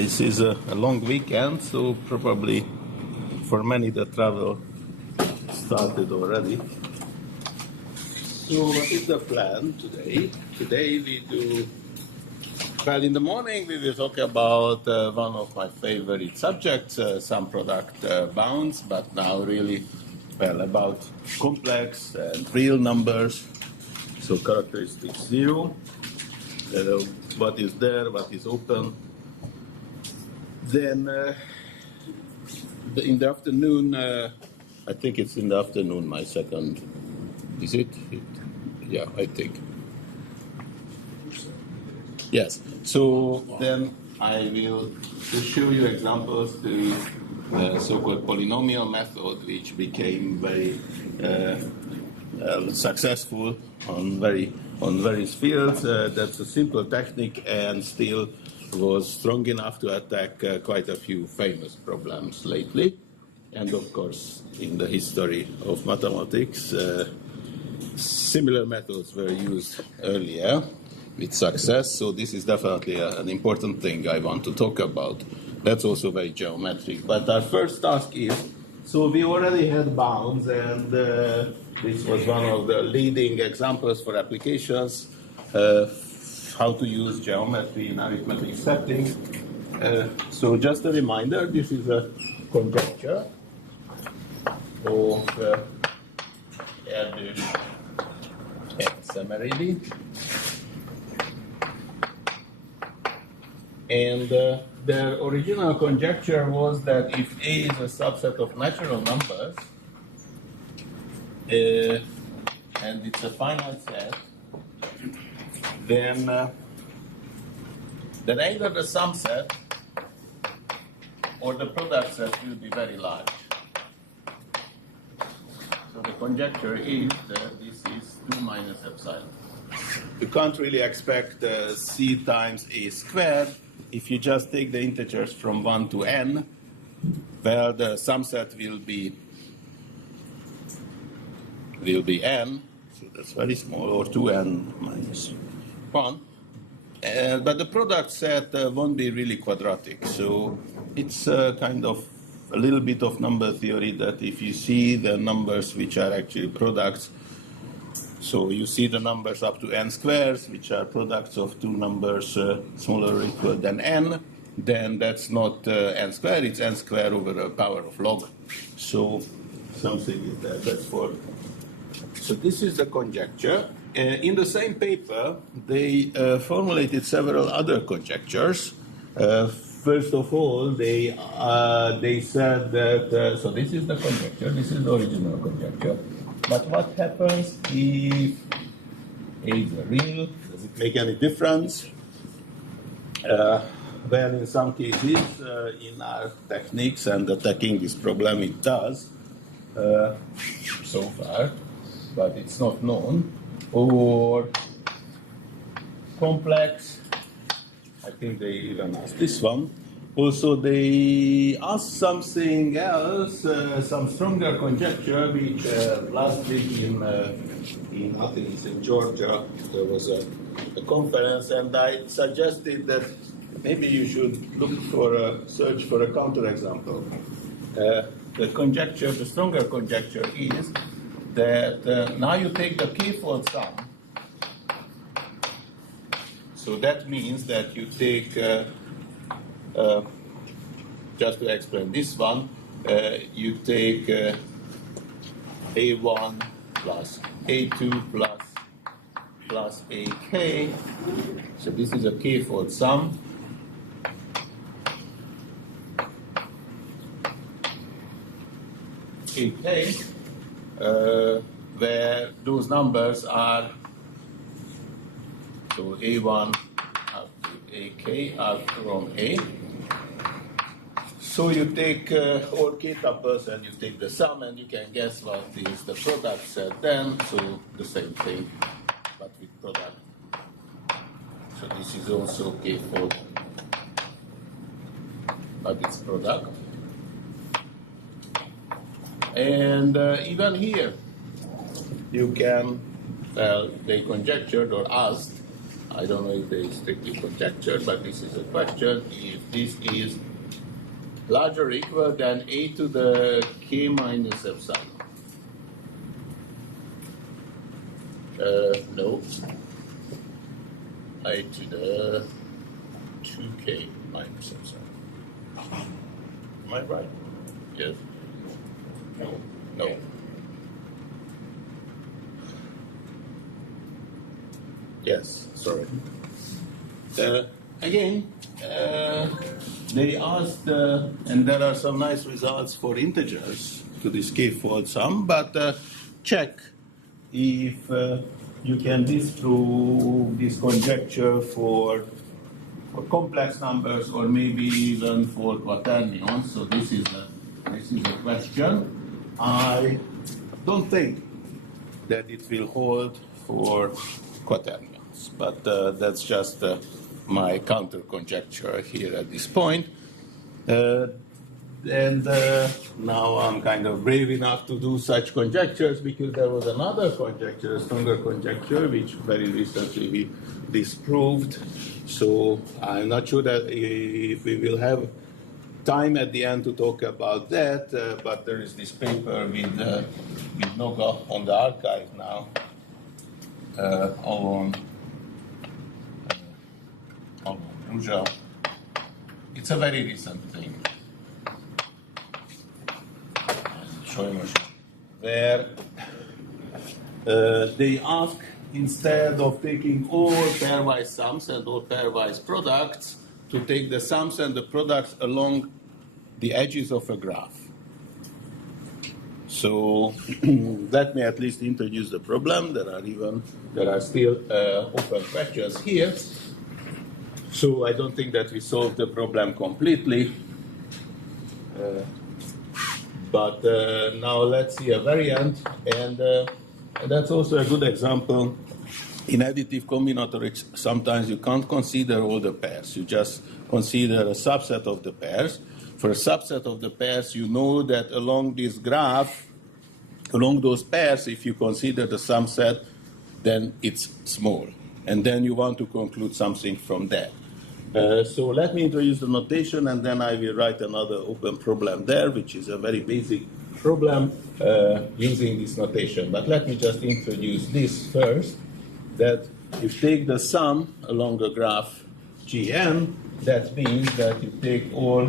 This is a long weekend, so probably for many the travel started already. So what is the plan today? Today we do, well, in the morning we will talk about one of my favorite subjects, some product bounds, but now really, well, about complex and real numbers. So characteristic 0, what is there, what is open. Then in the afternoon, I think it's in the afternoon, my second, is it? Yeah, I think. Yes, so then I will show you examples to the so-called polynomial method, which became very successful on various fields. That's a simple technique and still was strong enough to attack quite a few famous problems lately. And of course, in the history of mathematics, similar methods were used earlier with success. So this is definitely an important thing I want to talk about. That's also very geometric. But our first task is, so we already had bounds, and this was one of the leading examples for applications, how to use geometry in arithmetic settings. So just a reminder, this is a conjecture of Erdős and Szemerédi. And their original conjecture was that if A is a subset of natural numbers, and it's a finite set, then either the sum set or the product set will be very large. So the conjecture is that this is 2 minus epsilon. You can't really expect C times A squared. If you just take the integers from 1 to n, well, the sum set will be n, so that's very small, or 2n minus 1. But the product set won't be really quadratic, so it's kind of a little bit of number theory that if you see the numbers which are actually products, so you see the numbers up to n squares, which are products of two numbers smaller or equal than n, then that's not n squared, it's n squared over the power of log. So something is there, that's for. So this is the conjecture. In the same paper, they formulated several other conjectures. First of all, they said that, so this is the conjecture, this is the original conjecture. But what happens if A is real? Does it make any difference? Well, in some cases, in our techniques and attacking this problem, it does, so far, but it's not known. Or complex, I think they even asked this one. Also, they asked something else, some stronger conjecture, which last week in Athens, in Georgia, there was a conference, and I suggested that maybe you should search for a counterexample. The conjecture, the stronger conjecture is that now you take the k-fold sum. So that means that you take, just to explain this one, you take A1 plus A2 plus AK. So this is a k-fold sum. AK, where those numbers are, so A1 up to AK are from A. So you take all k tuples and you take the sum, and you can guess what is the product set then. So the same thing, but with product. So this is also k-fold, but it's product. And even here, you can, well, they conjectured or asked, I don't know if they strictly conjecture, but this is a question. If this is larger or equal than a to the k minus epsilon. No. A to the 2k minus epsilon. Am I right? Yes. No. No. Yes, sorry. Again, they asked, and there are some nice results for integers to this k-fold sum, but check if you can disprove this conjecture for complex numbers or maybe even for quaternions. So this is a question. I don't think that it will hold for quaternions, but that's just my counter conjecture here at this point. And now I'm kind of brave enough to do such conjectures because there was another conjecture, a stronger conjecture, which very recently we disproved. So I'm not sure that if we will have time at the end to talk about that, but there is this paper with Noga on the archive now on Ruja. It's a very recent thing. Where they ask, instead of taking all pairwise sums and all pairwise products, to take the sums and the products along the edges of a graph. So let me at least introduce the problem. There are still open questions here. So I don't think that we solved the problem completely. But now let's see a variant, and that's also a good example. In additive combinatorics, sometimes you can't consider all the pairs. You just consider a subset of the pairs. For a subset of the pairs, you know that along this graph, along those pairs, if you consider the sum set, then it's small. And then you want to conclude something from that. So let me introduce the notation, and then I will write another open problem there, which is a very basic problem using this notation. But let me just introduce this first, that if you take the sum along a graph Gn, that means that you take all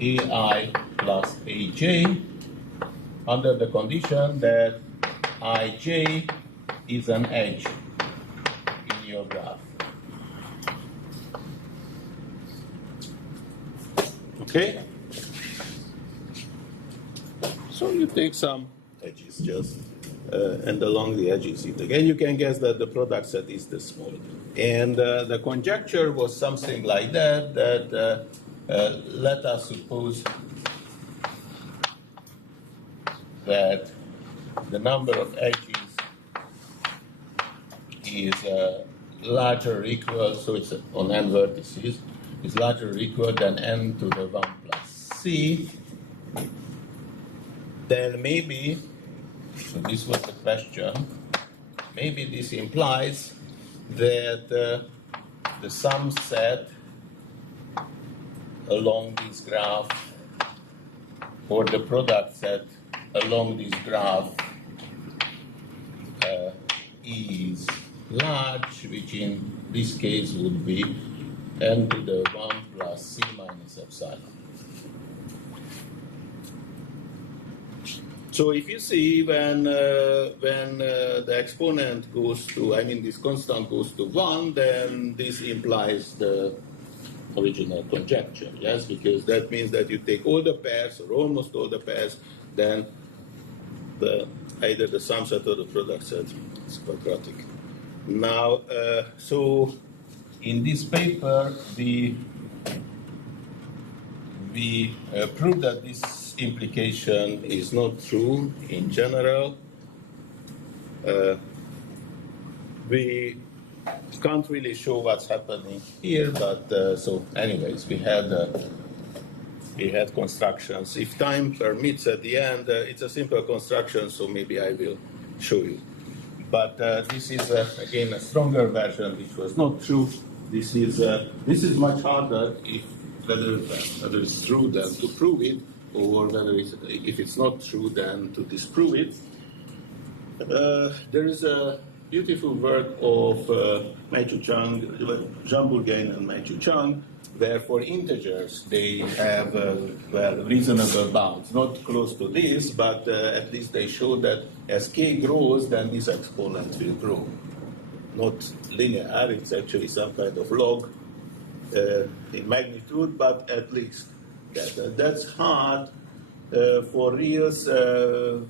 ai plus aj under the condition that ij is an edge in your graph. Okay? So you take some edges just, and along the edges, again, you can guess that the product set is the small. And the conjecture was something like that, let us suppose that the number of edges is larger or equal, so it's on n vertices, is larger or equal than n to the 1 plus c, then maybe, so this was the question, maybe this implies that the sum set along this graph, or the product set along this graph is large, which in this case would be n to the 1 plus c minus epsilon. So if you see when the exponent goes to, this constant goes to 1, then this implies the original conjecture, yes? Because that means that you take all the pairs, or almost all the pairs, then either the sum set or the product set is quadratic. Now, so in this paper, we prove that this implication is not true in general. We can't really show what's happening here, but so anyways, we had constructions. If time permits at the end, it's a simple construction, so maybe I will show you. But this is, again, a stronger version, which was not true. This is much harder whether it's true than to prove it, or if it's not true, then to disprove it. There is a beautiful work of Meichu Chang, Jean Bourgain and Meichu Chang, where for integers they have reasonable bounds, not close to this, but at least they show that as k grows, then this exponent will grow. Not linear, it's actually some kind of log in magnitude, but at least that's hard. For reals,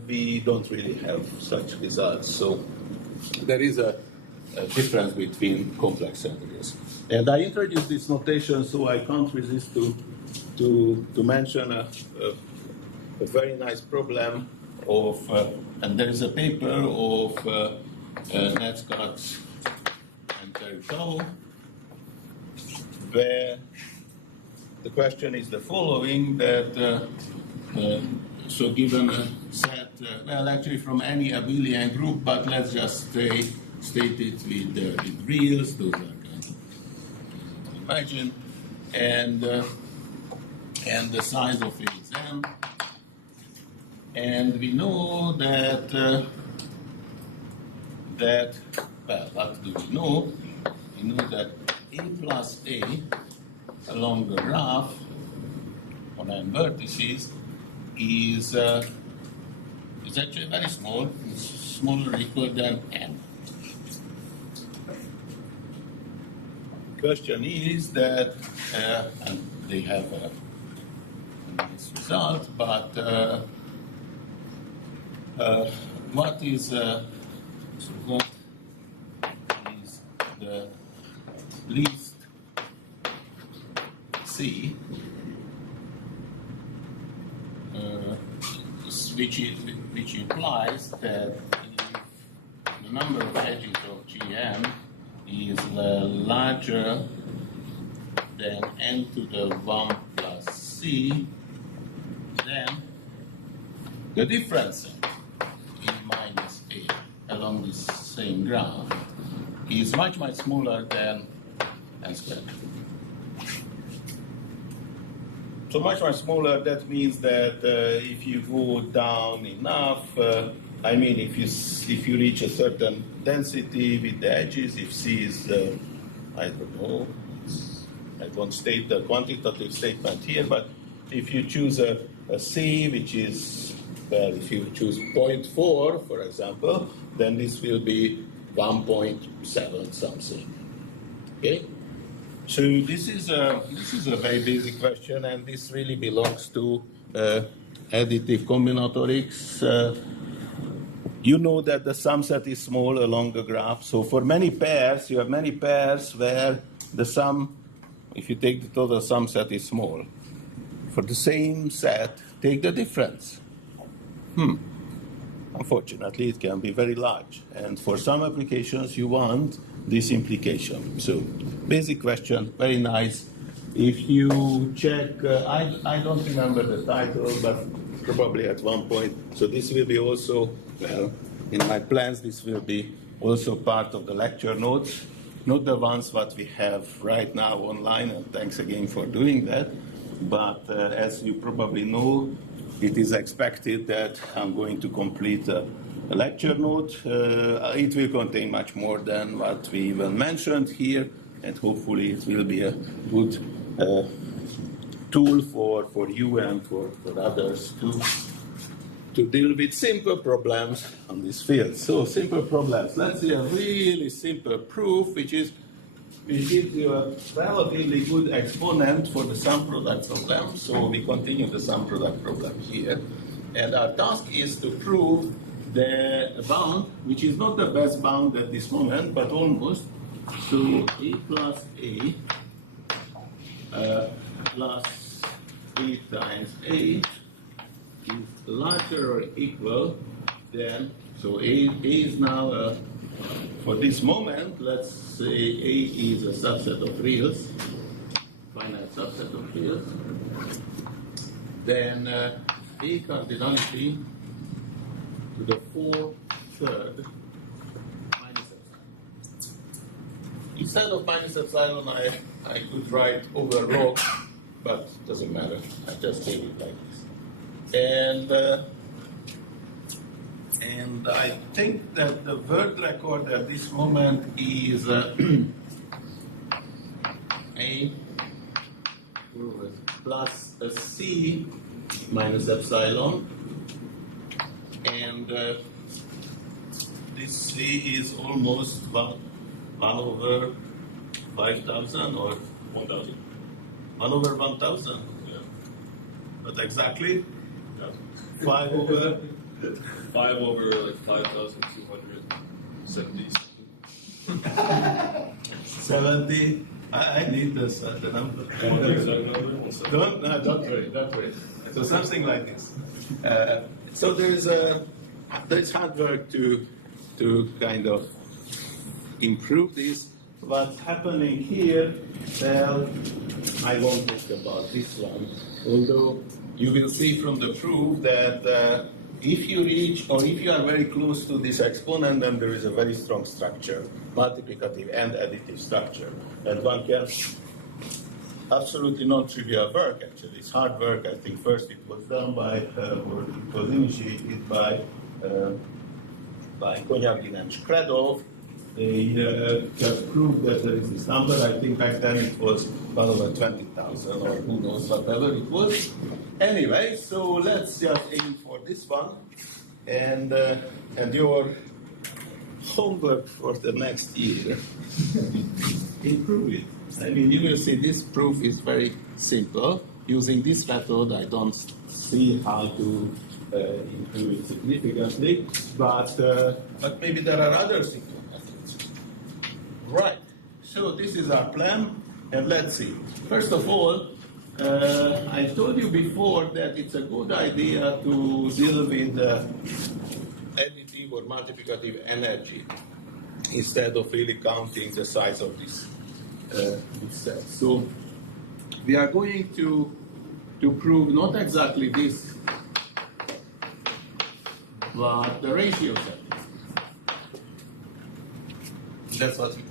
we don't really have such results. So there is a difference between complex and reals. And I introduced this notation, so I can't resist to mention a very nice problem of, and there is a paper of Netzkatz and Terutau, where the question is the following, that so given a set, well, actually from any abelian group, but let's just state it with reals, those are kind of imagine, and the size of it is n, and we know that well, what do we know? We know that a plus a along the graph on n vertices is actually very small. It's smaller or equal than n. Question is that, and they have a nice result, but what is the least C, which implies that if the number of edges of Gm is larger than n to the 1 plus c, then the difference in minus a along this same graph is much, much smaller than n squared. So much, much smaller, that means that if you go down enough, I mean, if you reach a certain density with the edges, if C is, I don't know, I won't state the quantitative statement here, but if you choose a C, which is, well, if you choose 0.4, for example, then this will be 1.7 something, okay? So this is a very basic question, and this really belongs to additive combinatorics. You know that the sum set is small along the graph. So for many pairs, you have many pairs where the sum, if you take the total sum set, is small. For the same set, take the difference. Unfortunately, it can be very large. And for some applications, you want this implication. So basic question, very nice. If you check, I don't remember the title, but probably at one point. So this will be also, well, in my plans, this will be also part of the lecture notes, not the ones what we have right now online, and thanks again for doing that. But as you probably know, it is expected that I'm going to complete a lecture note. It will contain much more than what we even mentioned here, and hopefully it will be a good tool for you and for others to deal with simple problems on this field. So simple problems. Let's see a really simple proof, which gives you a relatively good exponent for the sum product problem. So we continue the sum product problem here. And our task is to prove the bound, which is not the best bound at this moment, but almost. So a plus a plus a times a is larger or equal than, so a is now, for this moment, let's say a is a subset of reals, finite subset of reals, then a cardinality to the 4/3 instead of minus epsilon, I could write over log, but it doesn't matter. I just gave it like this. And I think that the world record at this moment is A plus a C minus epsilon. And this C is almost 1 over 5,000 or 1,000. 1 over 1,000? Yeah. Not exactly? Yeah. 5 over? 5 over like 5,270. 70? I need this, the number. Don't worry. So something like this. So there's hard work to kind of improve this. What's happening here, well, I won't talk about this one, although you will see from the proof that if you reach or if you are very close to this exponent, then there is a very strong structure, multiplicative and additive structure. And one can absolutely non-trivial work, actually. It's hard work. I think first it was done by, or it was initiated by Konyagin and Shkredov. They just proved that there is this number. I think back then it was 1 over 20,000 or who knows, whatever it was. Anyway, so let's just aim for this one. And your homework for the next year, improve it. I mean, you will see this proof is very simple. Using this method, I don't see how to improve it significantly, but maybe there are other simple methods. Right. So this is our plan, and let's see. First of all, I told you before that it's a good idea to deal with additive or multiplicative energy instead of really counting the size of this set. So we are going to prove not exactly this, but the ratio set.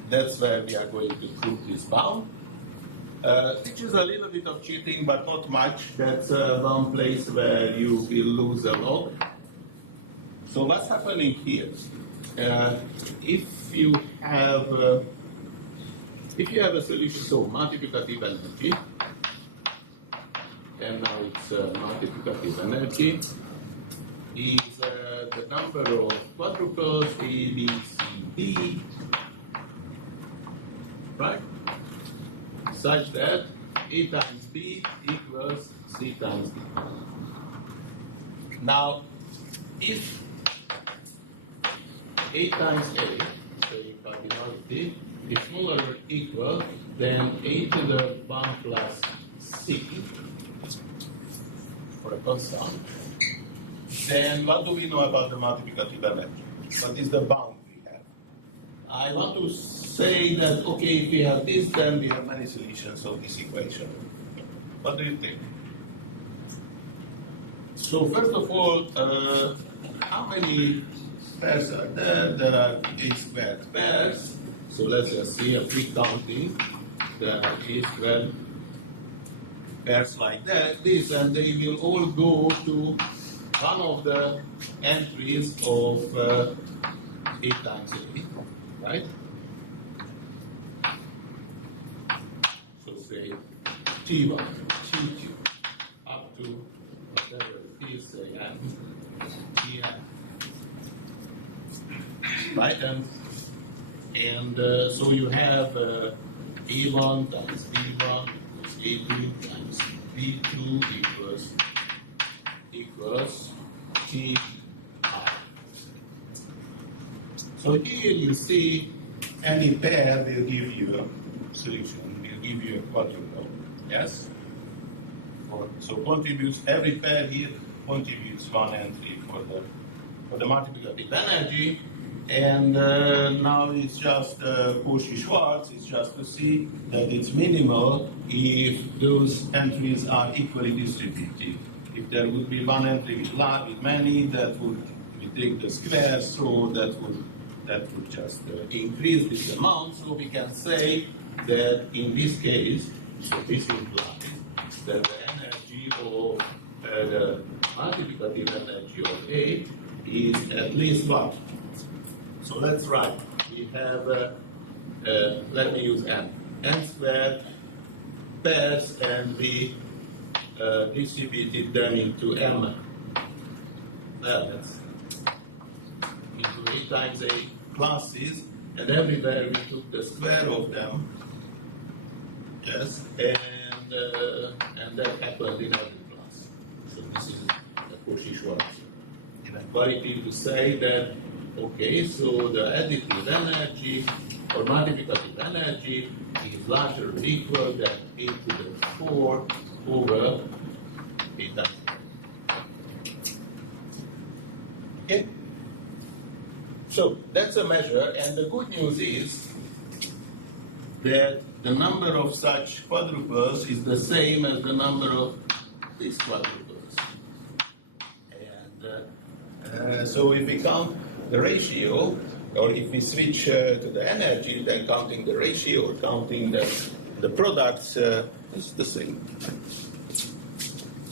That's where we are going to prove this bound. Which is a little bit of cheating, but not much. That's one place where you will lose a log. So what's happening here? If you have a solution, so multiplicative energy, and now it's multiplicative energy, is the number of quadruples A, B, C, D, right? Such that A times B equals C times D. Now, if A times A, so in cardinality, is smaller or equal, then A to the 1 plus C, for a constant, then what do we know about the multiplicative energy? What is the bound we have? I want to say that, okay, if we have this, then we have many solutions of this equation. What do you think? So first of all, how many pairs are there? There are A squared pairs. So let's just see a quick counting. There are A squared pairs like that, this, and they will all go to one of the entries of A times A, right? So say T1, T2, up to whatever it is, say N, Tn, right? And so you have A1 times B1 equals A2 times B2 equals Ti. So here you see any pair will give you a solution, will give you a quadruple, yes? So contributes, every pair here contributes one entry for the multiplicative energy. And now it's just Cauchy-Schwarz, it's just to see that it's minimal if those entries are equally distributed. If there would be one entry with many, that would, we take the square, so that would that would just increase this amount. So we can say that in this case, so this implies that the energy of the multiplicative energy of A is at least what? So let's write. We have, let me use n squared pairs, and we distributed them into m. Well, that's into A times A classes, and everywhere we took the square of them. Yes, and that happened in every class. So this is the Cauchy-Schwarz inequality to say that, okay, so the additive energy or multiplicative energy is larger or equal than A to the 4 over A times. Okay? So that's a measure, and the good news is that the number of such quadruples is the same as the number of these quadruples. And so if we count the ratio, or if we switch to the energy, then counting the ratio or counting the products is the same.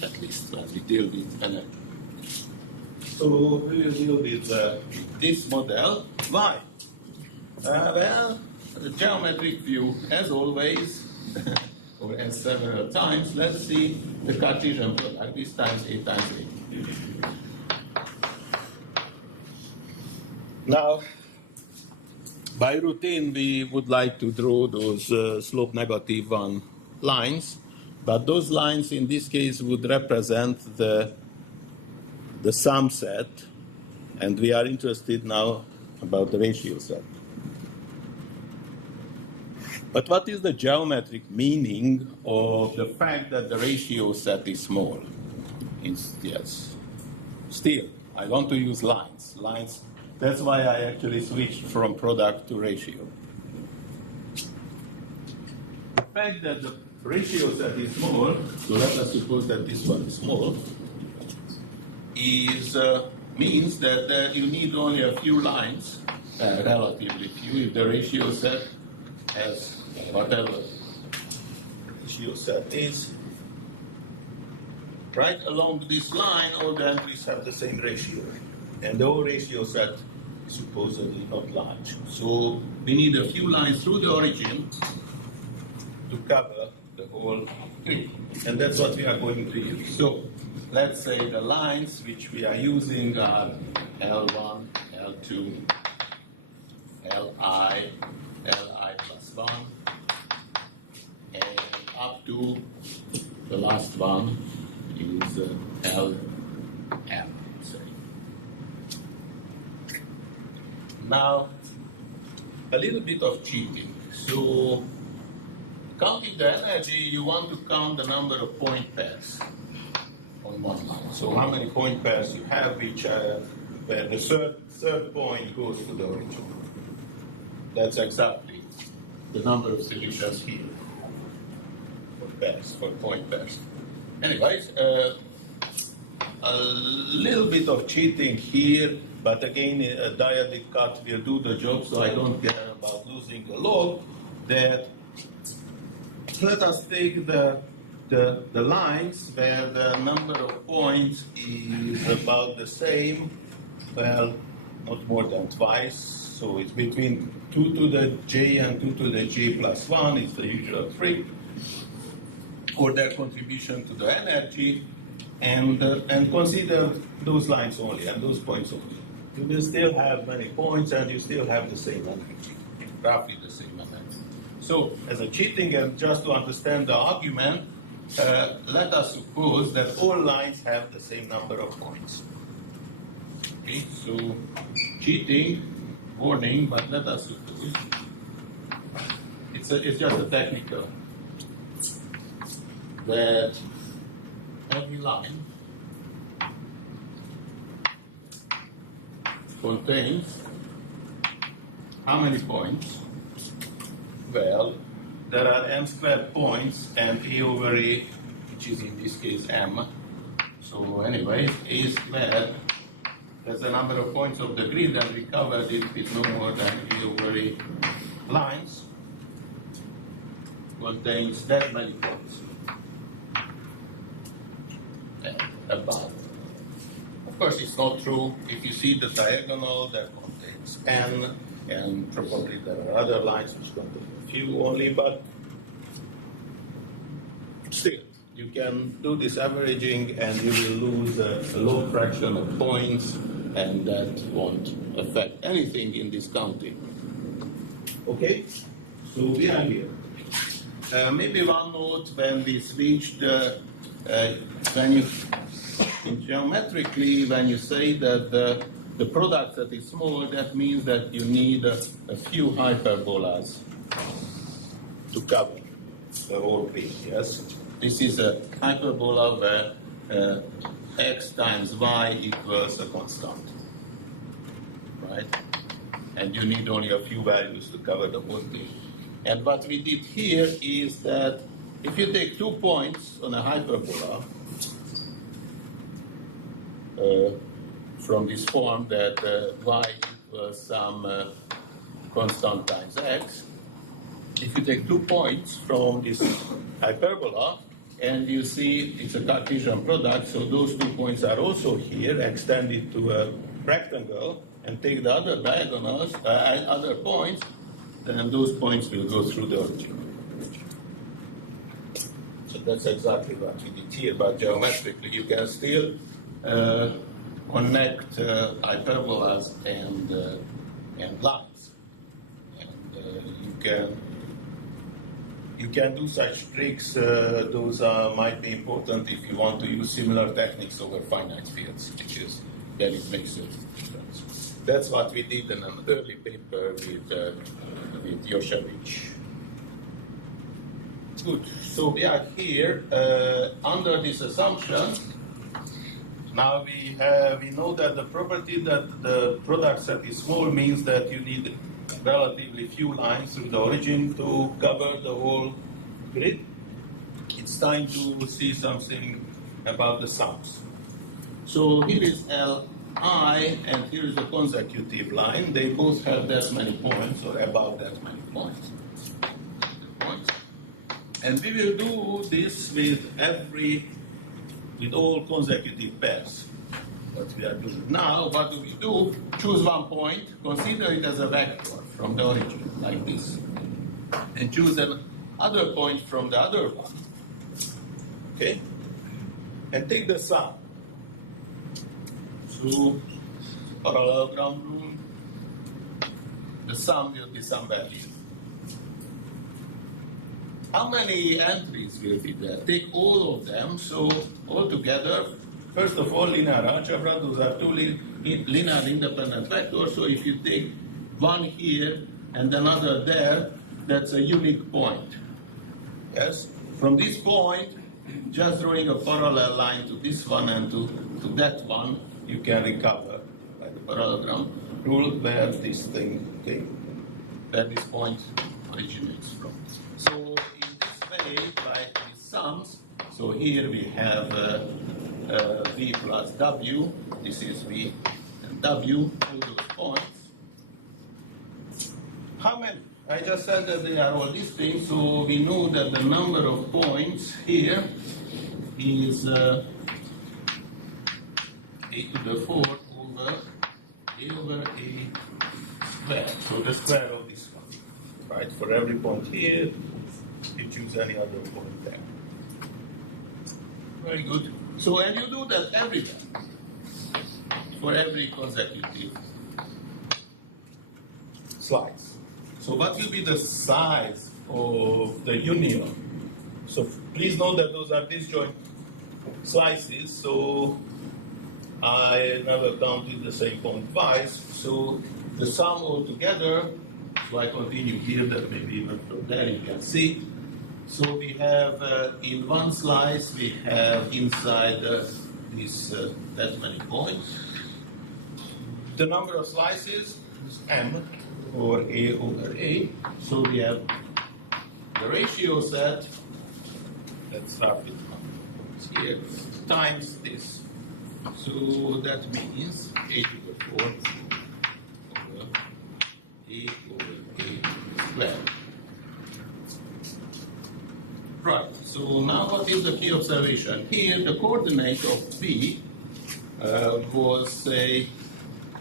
At least when we deal with energy. So we will deal with this model. Why? Well, the geometric view, as always, or as several times, let's see the Cartesian product, this times A times A. Now, by routine, we would like to draw those slope negative one lines, but those lines in this case would represent the sum set, and we are interested now about the ratio set. But what is the geometric meaning of the fact that the ratio set is small? Yes. Still, I want to use lines. That's why I actually switched from product to ratio. The fact that the ratio set is small, so let us suppose that this one is small, means that you need only a few lines, relatively few, if the ratio set has whatever ratio set is. Right along this line, all the entries have the same ratio, and the whole ratio set is supposedly not large. So we need a few lines through the origin to cover the whole tree, and that's what we are going to use. So let's say the lines which we are using are L1, L2, Li, Li plus 1, and up to the last one is Lm, say. Now, a little bit of cheating. So, counting the energy, you want to count the number of point pairs on one line. So, how many point pairs you have, where the third point goes to the origin. That's exactly the number of solutions here for point pairs. Anyways, a little bit of cheating here, but again, a dyadic cut will do the job, so I don't care about losing the log. That let us take the lines where the number of points is about the same, well, not more than twice, so it's between 2 to the j and 2 to the j plus 1, it's the usual trick, or their contribution to the energy, and consider those lines only and those points only. You will still have many points and you still have the same energy, roughly the same energy. So, as a cheating and just to understand the argument, let us suppose that all lines have the same number of points. Okay, so cheating, warning, but let us suppose it's just a technical that every line contains how many points? Well, there are m squared points and a over a, which is in this case m. So anyway, a squared as the number of points of the grid, and we covered it with no more than E over A lines, contains that many points. And above. Of course, it's not true. If you see the diagonal, that contains N, and probably there are other lines which contain a few only, but still, you can do this averaging and you will lose a low fraction of points, and that won't affect anything in this counting. Okay, so we are here. Maybe one note when we switched, geometrically, when you say that the product that is small, that means that you need a few hyperbolas to cover the whole grid, yes? This is a hyperbola where x times y equals a constant, right? And you need only a few values to cover the whole thing. And what we did here is that if you take 2 points on a hyperbola from this form that y equals some constant times x, if you take 2 points from this hyperbola, and you see it's a Cartesian product, so those 2 points are also here, extended to a rectangle, and take the other diagonals, other points, then those points will go through the origin. So that's exactly what we did here, but geometrically you can still connect hyperbolas and lines. And you can do such tricks. Those might be important if you want to use similar techniques over finite fields, which is then it makes a difference. That's what we did in an early paper with Jozsef. Good. So we are here under this assumption. Now we know that the property that the product set is small means that you need relatively few lines through the origin to cover the whole grid. It's time to see something about the sums. So here is Li, and here is a consecutive line. They both have that many points, or about that many points. And we will do this with all consecutive pairs. What we are doing now, what do we do? Choose one point, consider it as a vector from the origin, like this. And choose another point from the other one. Okay? And take the sum. So, parallelogram rule, the sum will be some value. How many entries will be there? Take all of them, so all together, first of all, linear algebra, those are two linear independent vectors, so if you take one here and another there, that's a unique point. Yes? From this point, just drawing a parallel line to this one and to that one, you can recover by the parallelogram rule where this thing came, where this point originates from. So in this way, like these sums, so here we have V plus W, this is V and W, all those points. How many? I just said that they are all distinct, so we know that the number of points here is A to the 4 over A over A squared, so the square of this one, right? For every point here, you choose any other point there. Very good. So, and you do that every time, for every consecutive slice. So what will be the size of the union? So please note that those are disjoint slices, so I never counted the same point twice. So the sum altogether, so I continue here, that maybe even from there you can see. So we have in one slice, we have inside this that many points. The number of slices is M, or A over A. So we have the ratio set, let's start with here, times this. So that means a to the fourth over a over a squared. Right, so now what is the key observation? Here the coordinate of B was, say,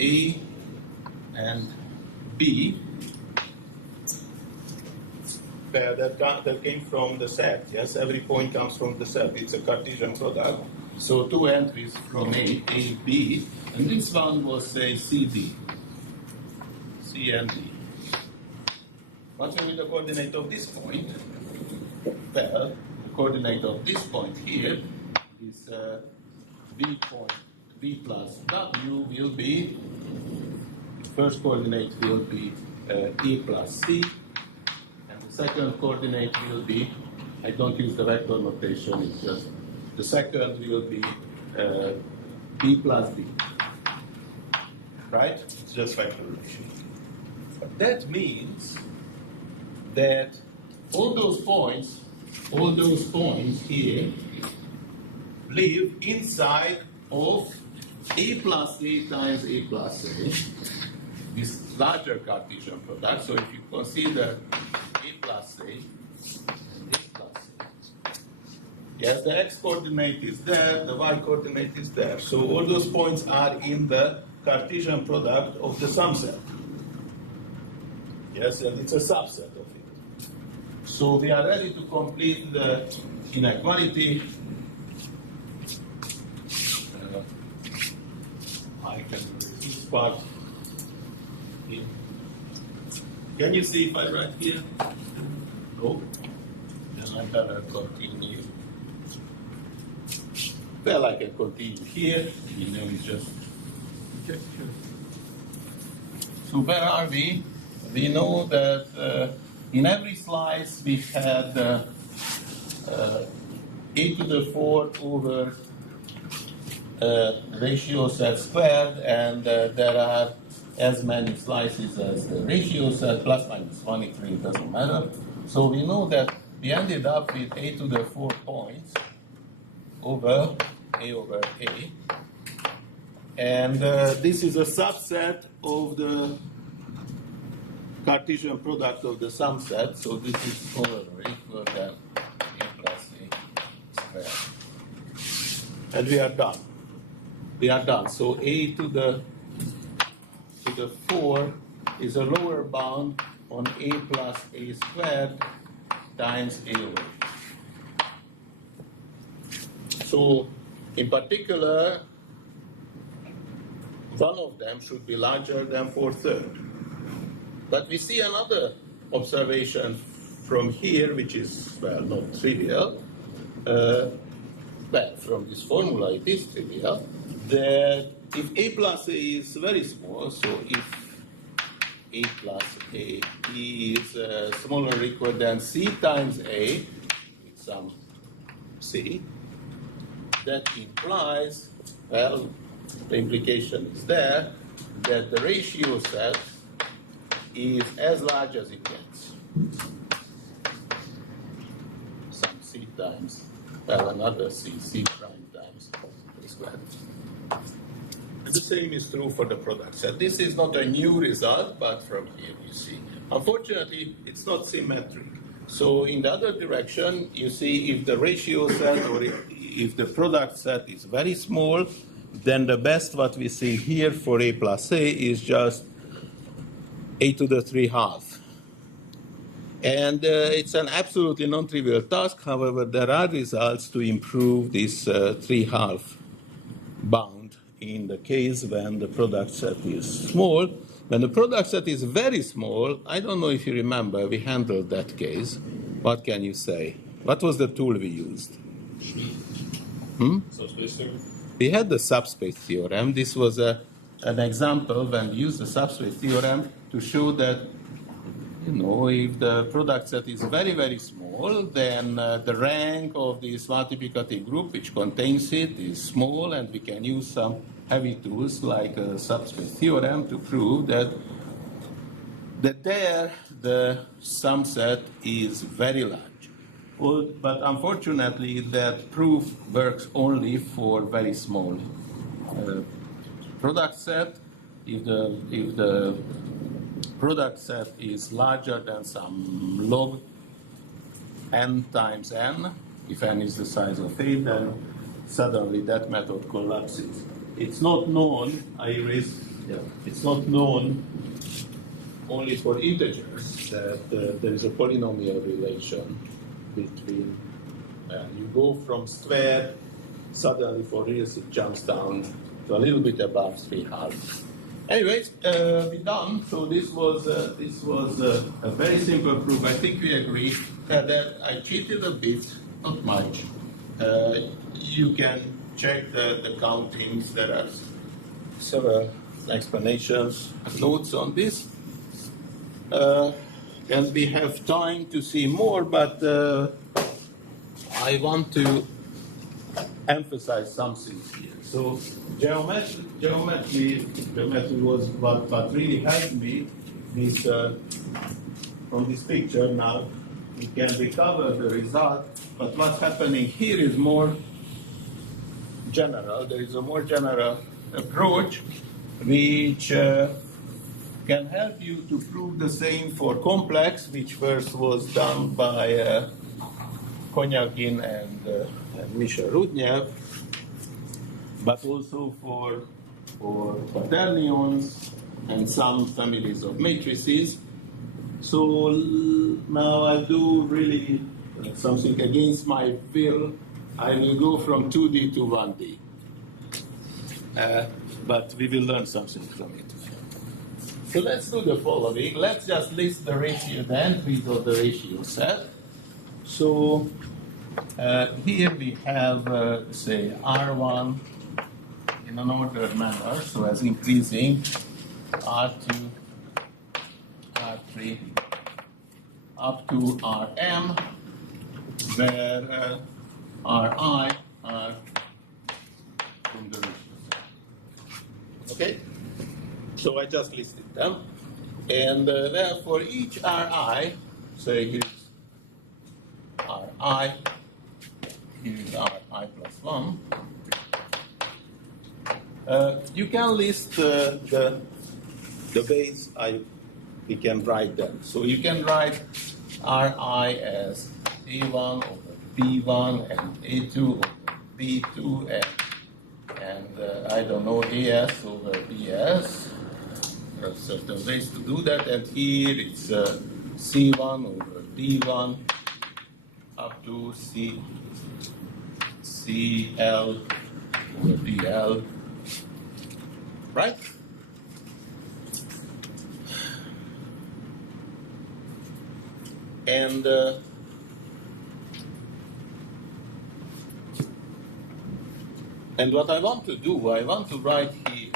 A and B, that came from the set. Yes, every point comes from the set. It's a Cartesian product. So two entries from A, B, and this one was, say, CD, C and D. What will be the coordinate of this point? Well, the coordinate of this point here is B point, B plus W will be, the first coordinate will be E plus C, and the second coordinate will be, I don't use the vector notation, it's just, the second will be B plus B. Right? It's just vector notation. That means that all those points here live inside of A plus A times A plus A, this larger Cartesian product. So if you consider A plus A and A plus A, yes, the x coordinate is there, the y coordinate is there. So all those points are in the Cartesian product of the sum set. Yes, and it's a subset of it. So we are ready to complete the inequality. I can do this part. Here. Can you see if I write here? No. Then I better continue. Well, I can continue here. You know, it's just. Okay. So where are we? We know that in every slice we had a to the 4 over ratio set squared, and there are as many slices as the ratio set, plus minus 1, it really doesn't matter. So we know that we ended up with a to the 4 points over A. And this is a subset of the Cartesian product of the sum set, so this is over or equal than A plus A squared. And we are done. We are done. So A to the 4 is a lower bound on A plus A squared times A over A. So in particular, one of them should be larger than 4/3. But we see another observation from here, which is, well, not trivial. Well, from this formula, it is trivial, that if A plus A is very small, so if A plus A is smaller or equal than C times A, with some C, that implies, well, the implication is there, that the ratio set is as large as it gets. Some C times, well, another C prime times A squared. The same is true for the product set. This is not a new result, but from here you see. Unfortunately, it's not symmetric. So in the other direction, you see if the ratio set or if the product set is very small, then the best what we see here for A plus A is just A to the 3/2. And it's an absolutely non-trivial task. However, there are results to improve this 3/2 bound in the case when the product set is small. When the product set is very small, I don't know if you remember, we handled that case. What can you say? What was the tool we used? Subspace theorem? We had the subspace theorem. This was an example when we used the subspace theorem to show that, if the product set is very, very small, then the rank of this multiplicative group which contains it is small, and we can use some heavy tools like a subspace theorem to prove that there the sum set is very large. But unfortunately, that proof works only for very small product set. If the product set is larger than some log n times n, if n is the size of A, then suddenly that method collapses. It's not known, it's not known only for integers that there is a polynomial relation between, you go from square, suddenly for reals it jumps down to a little bit above 3/2. Anyways, we're done. So this was a very simple proof. I think we agree that I cheated a bit, not much. You can check the countings. There are several explanations, notes on this. And we have time to see more, but I want to emphasize something here. So geometry was what really helped me. This from this picture now we can recover the result, but what's happening here is more general. There is a more general approach which can help you to prove the same for complex, which first was done by Konyagin and Misha Rudnev, but also for quaternions and some families of matrices. So now I'll do really something against my will. I will go from 2D to 1D. But we will learn something from it. So let's do the following. Let's just list the ratio, the entries of the ratio set. So here we have, say, R1 in an ordered manner, so as increasing R2, R3, up to Rm, where Ri are from the ratio set. Okay? So I just listed them. And therefore each Ri, say here's Ri, here's Ri plus 1. You can list the ways we can write them. So you can write Ri as A1 over B1 and A2 over B2 and I don't know, AS over BS. There are certain ways to do that, and here it's C1 over D1 up to CL over DL, right? And what I want to do, I want to write here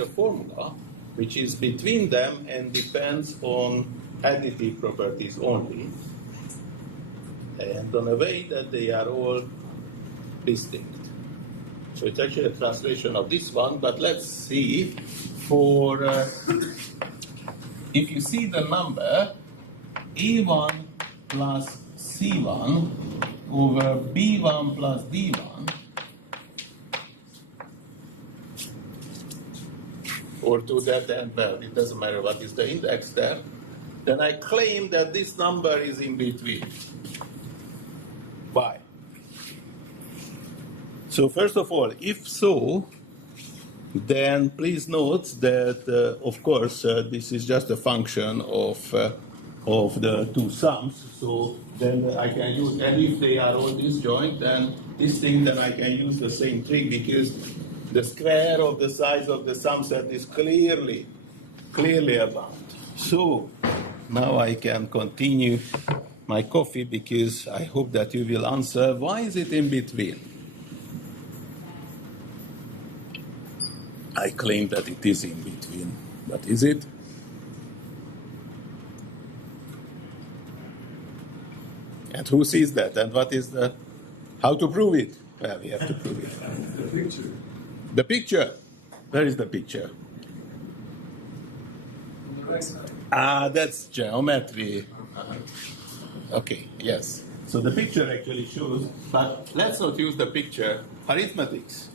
a formula which is between them and depends on additive properties only, and on a way that they are all distinct. So it's actually a translation of this one, but let's see for, if you see the number A1 plus C1 over B1 plus D1, or to that end, well, it doesn't matter what is the index there, then I claim that this number is in between. Why? So first of all, if so, then please note that, of course, this is just a function of the two sums. So then I can use, and if they are all disjoint, then I can use the same trick, because the square of the size of the sum set is clearly abound. So now I can continue my coffee, because I hope that you will answer, why is it in between? I claim that it is in between, but is it? And who sees that? And what is how to prove it? Well, we have to prove it. The picture. The picture? Where is the picture? On the right side. Ah, that's geometry. Okay, yes. So the picture actually shows, but let's not use the picture, arithmetics.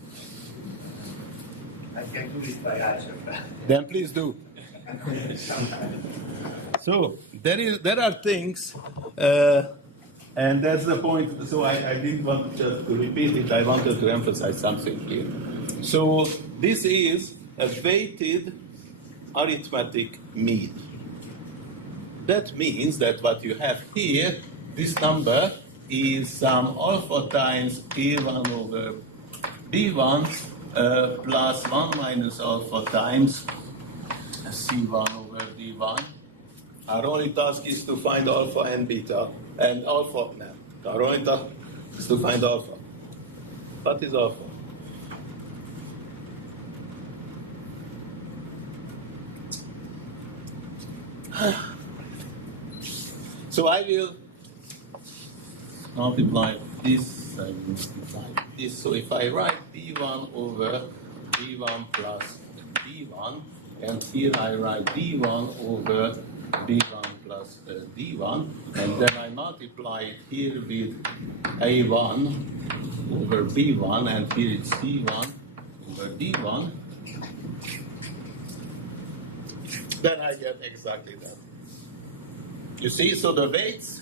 I can do it by algebra. Then please do. So there are things, and that's the point. So I didn't want just to repeat it. I wanted to emphasize something here. So this is a weighted arithmetic mean. That means that what you have here, this number is some alpha times A1 over B1 plus 1 minus alpha times C1 over D1. Our only task is to find alpha and beta, and alpha. No, our only task is to find alpha. What is alpha? So I will multiply this, I will multiply this. So if I write B1 over B1 plus B1, and here I write D1 over B1 plus D1, and then I multiply it here with A1 over B1, and here it's D1 over D1, then I get exactly that. You see, so the weights,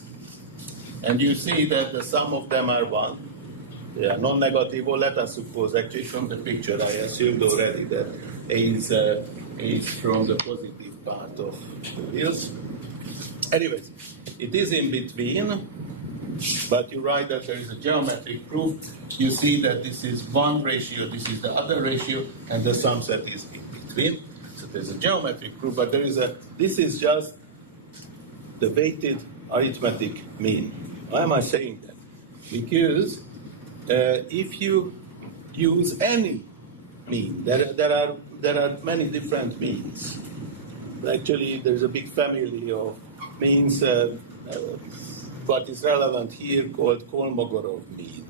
and you see that the sum of them are 1. They are non-negative, or let us suppose, actually from the picture, I assumed already that A is from the positive part of the wheels. Anyways, it is in between, but you write that there is a geometric proof. You see that this is one ratio, this is the other ratio, and the sum set is in between. So there's a geometric proof, but this is just the weighted arithmetic mean. Why am I saying that? Because if you use any mean, there are many different means. Actually, there's a big family of means. What is relevant here called Kolmogorov mean.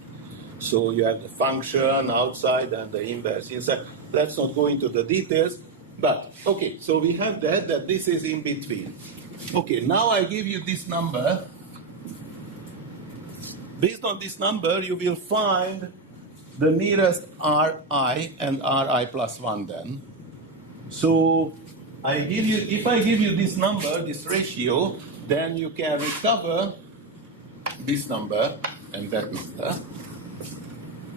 So you have the function outside and the inverse inside. Let's not go into the details. But okay, so we have that this is in between. Okay, now I give you this number. Based on this number, you will find the nearest Ri and Ri plus 1 then. So if I give you this number, this ratio, then you can recover this number and that number.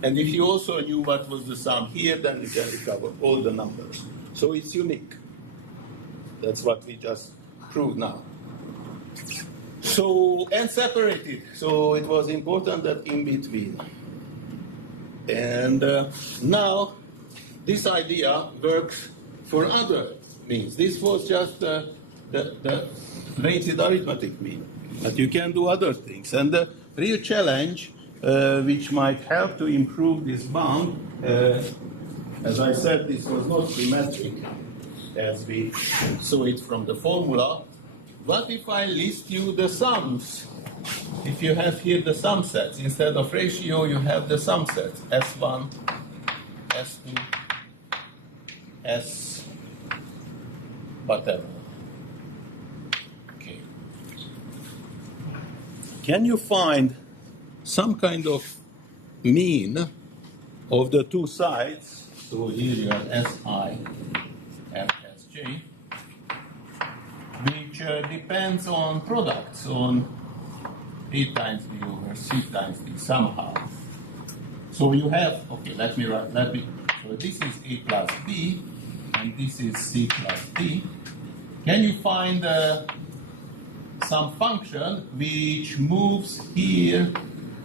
And if you also knew what was the sum here, then you can recover all the numbers. So it's unique. That's what we just proved now. So, and separated. So it was important that in between. And now this idea works for other means. This was just the weighted arithmetic mean. But you can do other things. And the real challenge, which might help to improve this bound, as I said, this was not symmetric as we saw it from the formula. What if I list you the sums? If you have here the sum sets, instead of ratio, you have the sum sets. S1, S2, S, whatever. Okay. Can you find some kind of mean of the two sides? So here you have Si and Sj, which depends on products, on A times B over C times D somehow. So you have, okay, so this is A plus B, and this is C plus D. Can you find some function which moves here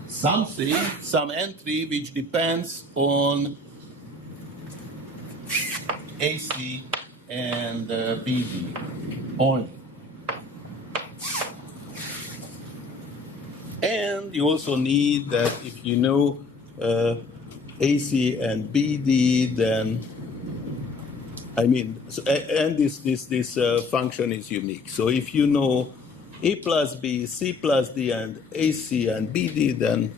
something, some entry which depends on AC and BD only? And you also need that if you know AC and BD, then and this function is unique. So if you know A plus B, C plus D, and AC and BD, then,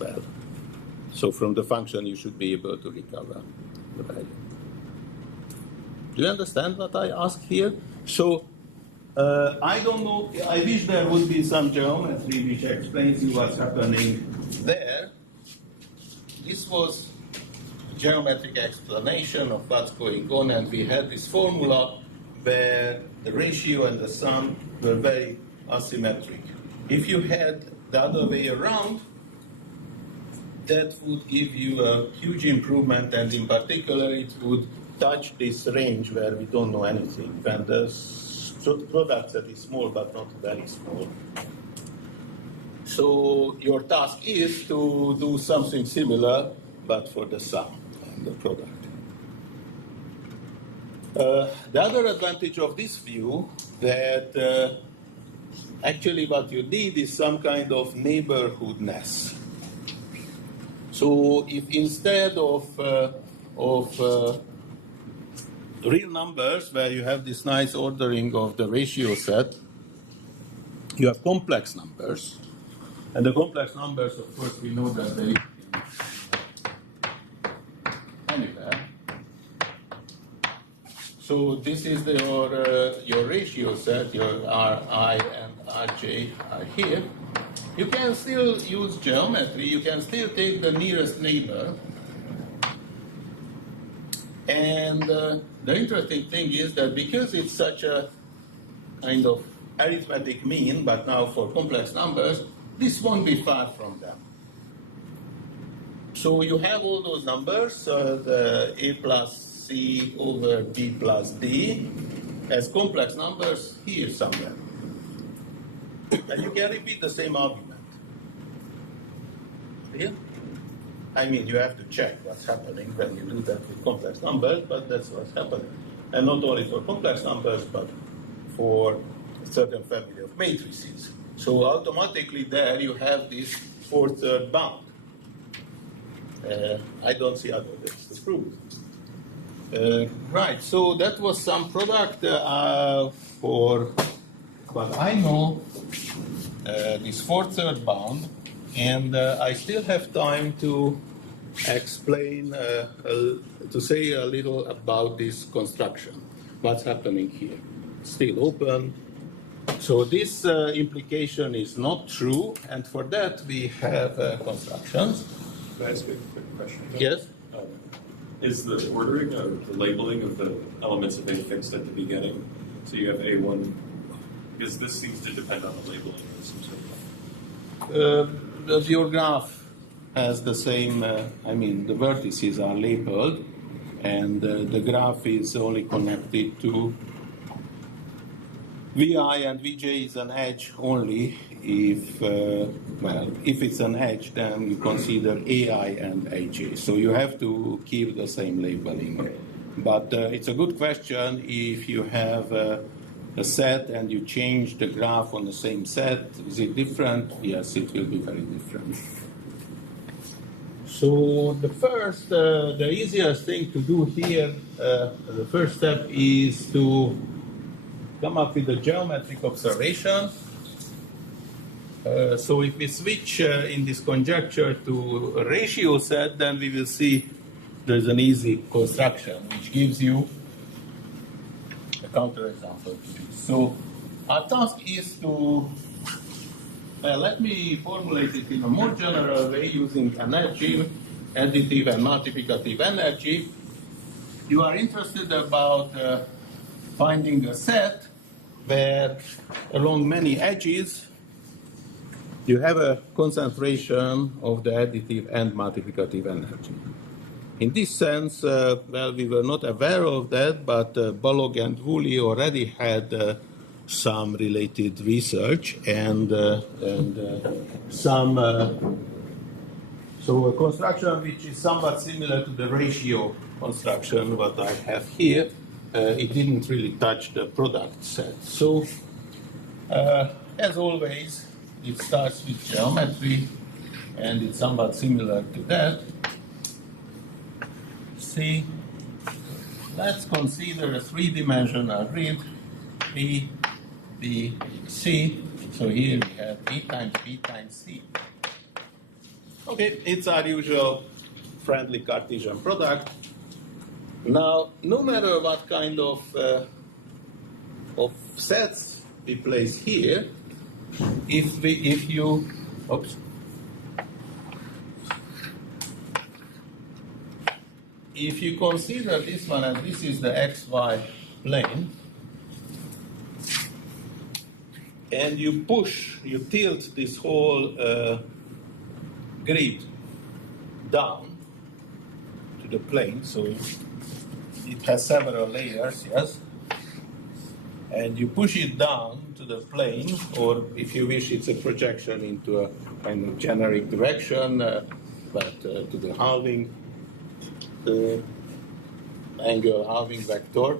well, so from the function you should be able to recover the value. Do you understand what I ask here? So I don't know, I wish there would be some geometry which explains you what's happening there. This was a geometric explanation of what's going on, and we had this formula where the ratio and the sum were very asymmetric. If you had the other way around, that would give you a huge improvement, and in particular it would touch this range where we don't know anything, when the product set is small but not very small. So your task is to do something similar but for the sum and the product. The other advantage of this view that actually what you need is some kind of neighborhoodness. So if instead of real numbers where you have this nice ordering of the ratio set, you have complex numbers. And the complex numbers, of course, we know that they anywhere. So this is your ratio set, your Ri and Rj are here. You can still use geometry, you can still take the nearest neighbor. And the interesting thing is that because it's such a kind of arithmetic mean, but now for complex numbers, this won't be far from them. So you have all those numbers, the a plus c over b plus d, as complex numbers here somewhere. And you can repeat the same argument. Here? I mean, you have to check what's happening when you do that with complex numbers, but that's what's happening. And not only for complex numbers, but for a certain family of matrices. So automatically there you have this fourth bound. I don't see other ways to prove it. Right, so that was some product for what I know, this fourth bound, and I still have time to explain, to say a little about this construction, what's happening here. Still open. So this implication is not true, and for that we have constructions. Can I ask a quick question? Yes? Is the ordering or the labeling of the elements of A fixed at the beginning? So you have A1, because this seems to depend on the labeling of some sort of. Your graph has the same, I mean, the vertices are labeled, and the graph is only connected to Vi and Vj is an edge only if, if it's an edge, then you consider Ai and Aj. So you have to keep the same labeling. But it's a good question if you have a set and you change the graph on the same set. Is it different? Yes, it will be very different. So the first, the easiest thing to do here, the first step is to come up with a geometric observation. So if we switch in this conjecture to a ratio set, then we will see there's an easy construction which gives you a counterexample to this. So our task is to, let me formulate it in a more general way using energy, additive and multiplicative energy. You are interested about finding a set where along many edges you have a concentration of the additive and multiplicative energy. In this sense, well, we were not aware of that, but Balog and Woolley already had some related research and some, so a construction which is somewhat similar to the ratio construction what I have here. It didn't really touch the product set. So, as always, it starts with geometry, and it's somewhat similar to that. See, let's consider a three-dimensional grid, B, B, C. So here we have B times B times C. Okay, it's our usual friendly Cartesian product. Now, no matter what kind of sets be placed here. If you consider this one as this is the XY plane, and you tilt this whole grid down to the plane, so it has several layers, yes? And you push it down to the plane, or if you wish, it's a projection into a kind of generic direction, but to the halving, the angle halving vector.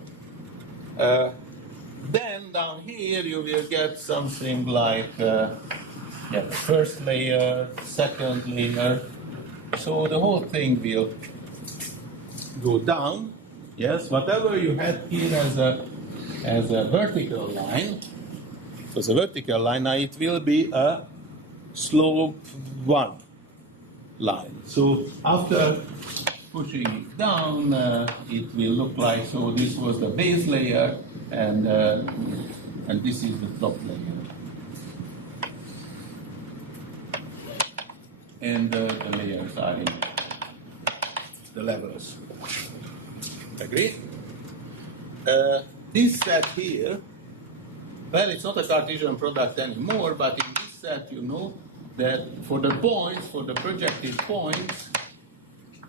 Then down here you will get something like the first layer, second layer. So the whole thing will go down. Yes, whatever you had here as a vertical line, as a vertical line, now it will be a slope 1 line. So after pushing it down, it will look like, so this was the base layer, and this is the top layer. And the layers are in the levels. Agree? This set here, well, it's not a Cartesian product anymore, but in this set you know that for the points, for the projected points,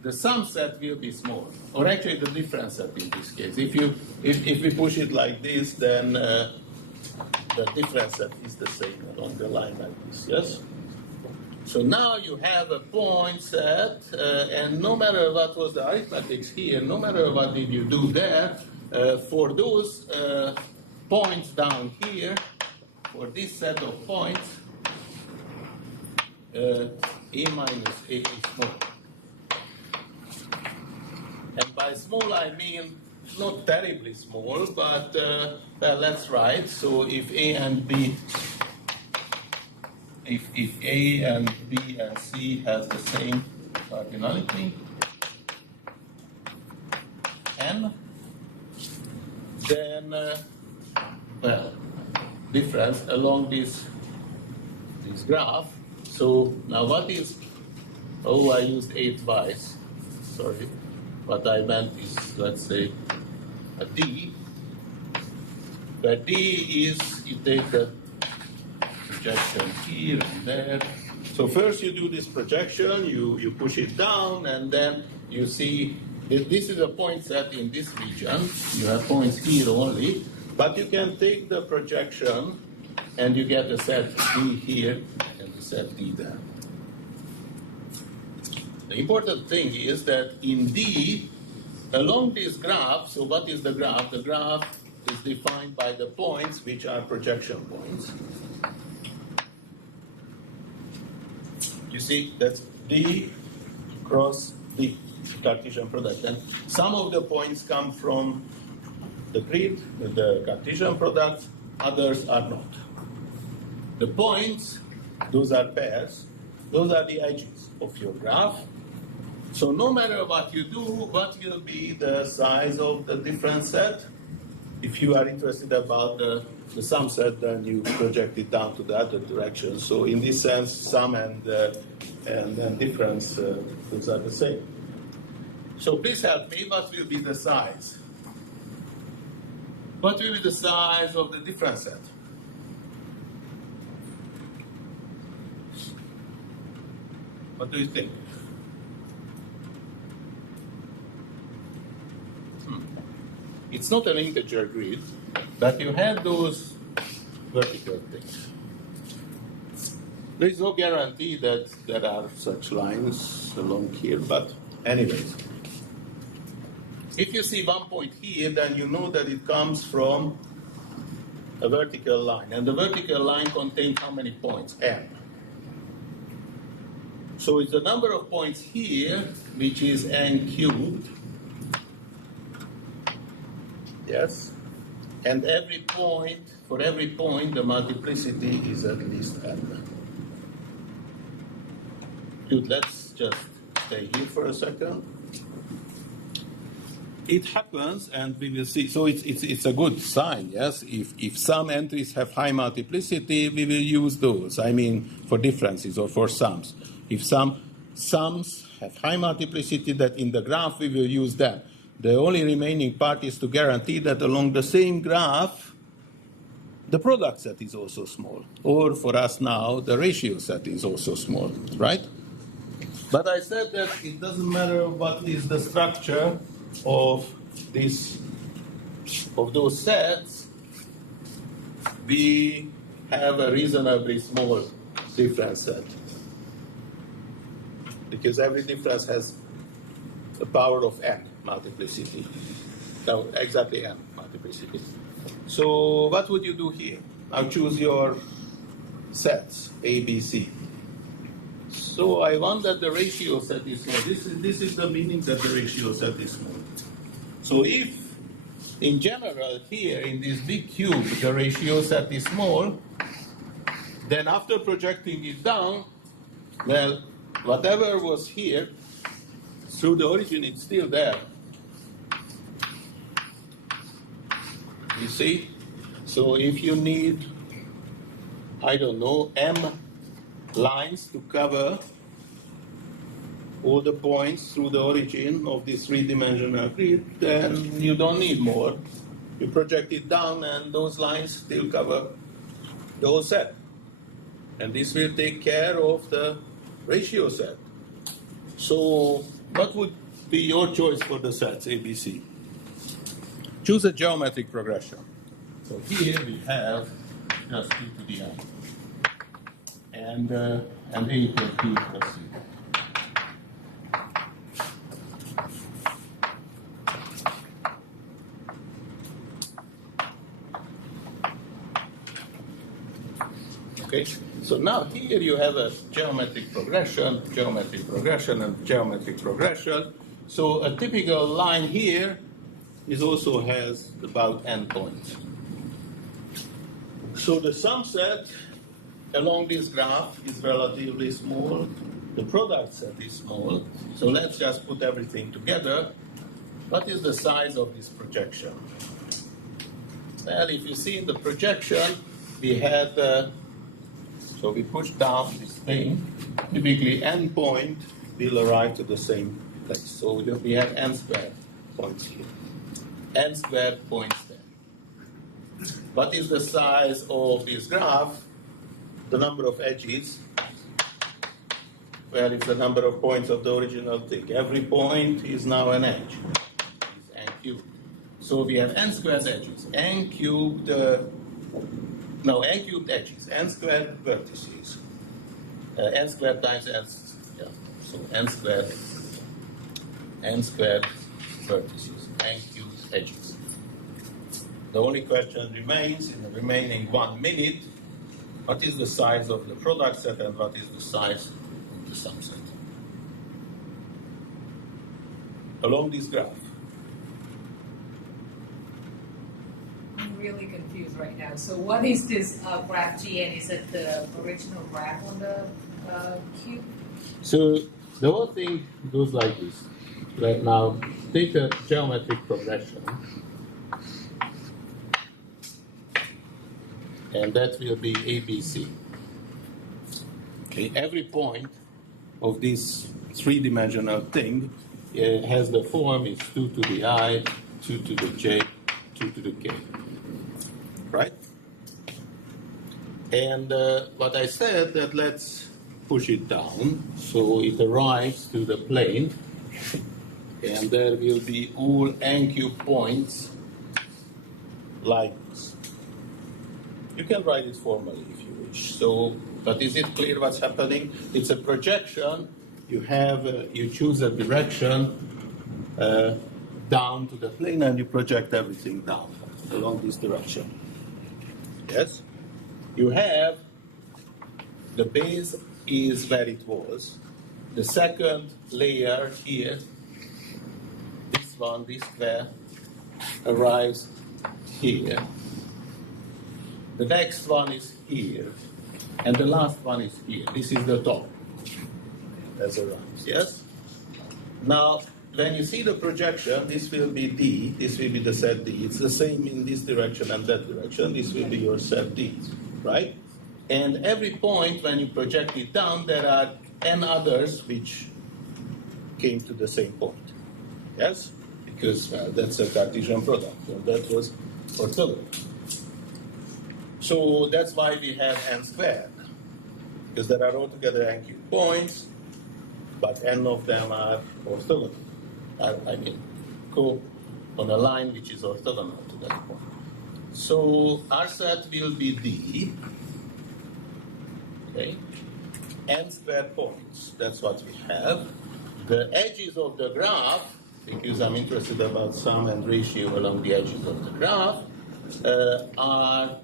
the sum set will be small, or actually the difference set in this case. If we push it like this, then the difference set is the same along the line like this, yes? So now you have a point set, and no matter what was the arithmetics here, no matter what did you do there, for those points down here, for this set of points, A minus A is small. And by small I mean not terribly small, but well, let's write. So if A and B, if A and B and C has the same cardinality, N, then well, difference along this graph. So now what is, oh, I used 8 twice, sorry. What I meant is, let's say, a D, where D is, you take the projection here and there. So first you do this projection, you push it down, and then you see that this is a point set in this region. You have points here only, but you can take the projection and you get a set D here and the set D there. The important thing is that in D, along this graph, so what is the graph? The graph is defined by the points which are projection points. You see, that's D cross D, Cartesian product. And some of the points come from the grid, the Cartesian product, others are not. The points, those are pairs, those are the edges of your graph. So no matter what you do, what will be the size of the difference set? If you are interested about the sum set, then you project it down to the other direction. So in this sense, sum and difference, those are the same. So please help me, what will be the size? What will be the size of the difference set? What do you think? It's not an integer grid, but you have those vertical things. There is no guarantee that there are such lines along here, but anyways. If you see one point here, then you know that it comes from a vertical line. And the vertical line contains how many points? N. So it's the number of points here, which is N cubed. Yes, and for every point, the multiplicity is at least n. Good, let's just stay here for a second. it happens, and we will see. So it's a good sign, yes. If some entries have high multiplicity, we will use those. I mean, for differences or for sums. If some sums have high multiplicity, that in the graph we will use them. The only remaining part is to guarantee that along the same graph, the product set is also small. Or for us now, the ratio set is also small, right? But I said that it doesn't matter what is the structure of those sets, we have a reasonably small difference set. Because every difference has a power of n multiplicity. Now, exactly n multiplicity. So what would you do here? Now choose your sets, A, B, C. So I want that the ratio set is small. This is the meaning that the ratio set is small. So if, in general, here in this big cube, the ratio set is small, then after projecting it down, well, whatever was here, through the origin, it's still there. You see? So if you need, I don't know, m lines to cover all the points through the origin of this three-dimensional grid, then you don't need more. You project it down, and those lines still cover the whole set. And this will take care of the ratio set. So what would be your choice for the sets, A, B, C? Choose a geometric progression. So here we have just 2 to the n. And A equals B plus C. Okay, so now here you have a geometric progression, and geometric progression. So a typical line here also has about n points. So the sum set along this graph is relatively small. The product set is small. So let's just put everything together. What is the size of this projection? Well, if you see in the projection, we had, so we push down this thing. Typically, n point will arrive to the same place. So we have n squared points here. N squared points there. What is the size of this graph? The number of edges. Well, it's the number of points of the original thing. Every point is now an edge. It's n cubed. So we have n squared edges. N cubed edges. N squared vertices. N squared times n. Yeah. So n squared vertices. N cubed edges. The only question remains in the remaining 1 minute. What is the size of the product set and what is the size of the sum set? Along this graph. I'm really confused right now. So what is this graph GN? Is it the original graph on the cube? So the whole thing goes like this. Right now, take a geometric progression. And that will be ABC. Okay, every point of this three-dimensional thing has the form is 2 to the I, 2 to the J, 2 to the K. Right? And what I said that let's push it down so it arrives to the plane, and there will be all n cube points like this. You can write it formally if you wish. So, but is it clear what's happening? It's a projection. You have, you choose a direction down to the plane, and you project everything down along this direction. Yes? You have, the base is where it was. The second layer here, this square, arrives here. The next one is here, and the last one is here. This is the top as arrives, yes? Now, when you see the projection, this will be D, this will be the set D. It's the same in this direction and that direction. This will be your set D, right? And every point, when you project it down, there are n others which came to the same point. Yes? Because that's a Cartesian product. So that was orthogonal. So that's why we have n squared. Because there are altogether n cubed points, but n of them are orthogonal. I mean, go on a line which is orthogonal to that point. So our set will be D, okay? N squared points, that's what we have. The edges of the graph, because I'm interested about sum and ratio along the edges of the graph, are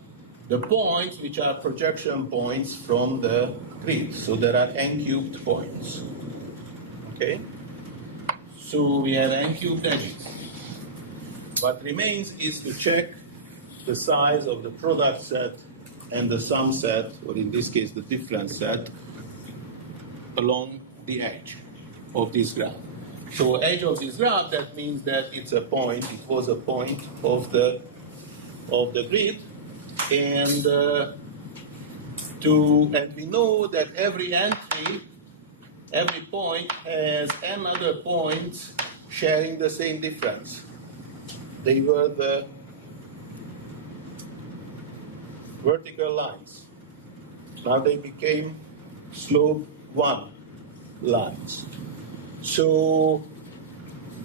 the points which are projection points from the grid. So there are n cubed points. Okay? So we have n cubed edges. What remains is to check the size of the product set and the sum set, or in this case the difference set, along the edge of this graph. So edge of this graph, that means that it's a point, it was a point of the grid, and we know that every entry, every point has n other points sharing the same difference. They were the vertical lines. Now they became slope 1 lines. So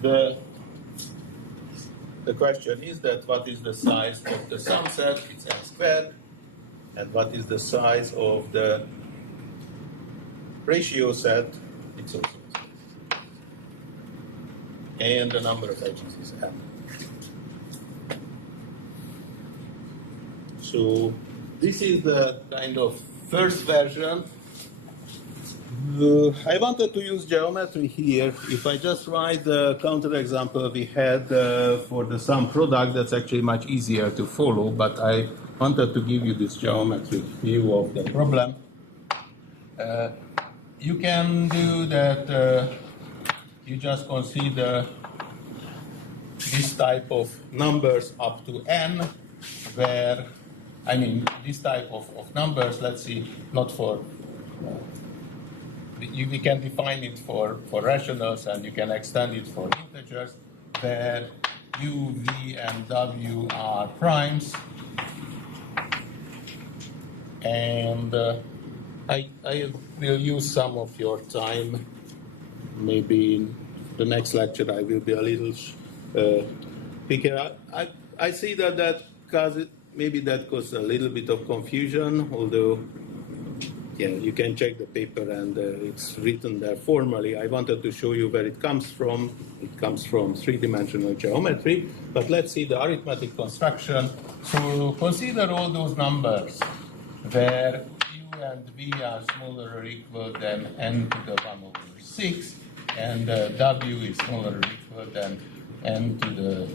the question is that what is the size of the sum set? It's n squared. And what is the size of the ratio set? It's also n squared. And the number of edges is n. So this is the kind of first version. I wanted to use geometry here. If I just write the counterexample we had for the sum product, that's actually much easier to follow, but I wanted to give you this geometric view of the problem. You can do that, you just consider this type of numbers up to n, where, I mean, this type of numbers, let's see, not for, we can define it for rationals and you can extend it for integers, where u, v, and w are primes. And I will use some of your time. Maybe in the next lecture I will be a little bigger. I see that maybe that caused a little bit of confusion, although yeah, you can check the paper and it's written there formally. I wanted to show you where it comes from. It comes from three-dimensional geometry. But let's see the arithmetic construction. So consider all those numbers where u and v are smaller or equal than n to the 1/6, and w is smaller or equal than n to the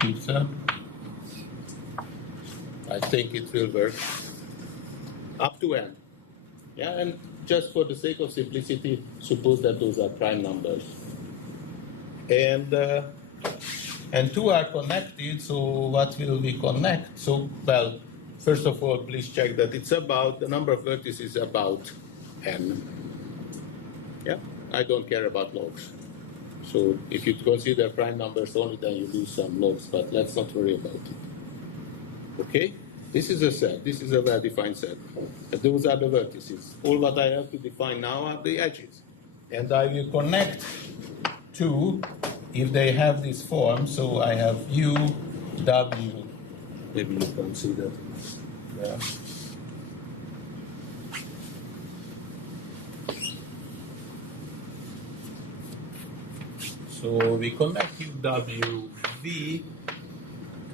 2/3. I think it will work up to n. Yeah, and just for the sake of simplicity, suppose that those are prime numbers. And two are connected, so what will we connect? So, well, first of all, please check that it's about, the number of vertices is about n. Yeah, I don't care about logs. So if you consider prime numbers only, then you lose some logs, but let's not worry about it. Okay? This is a set. This is a well-defined set. And those are the vertices. All what I have to define now are the edges. And I will connect two if they have this form. So I have u, w. Maybe you can see that. Yeah. So we connect u, w, v.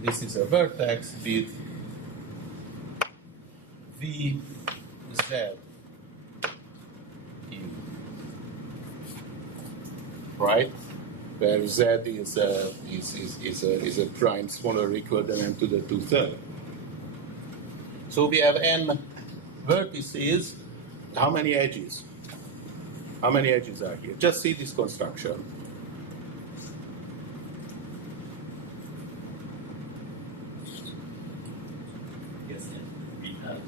This is a vertex with v, z, u. Right? Where z is a prime smaller or equal than n to the 2/3. So we have n vertices. How many edges? How many edges are here? Just see this construction. Yes, we have.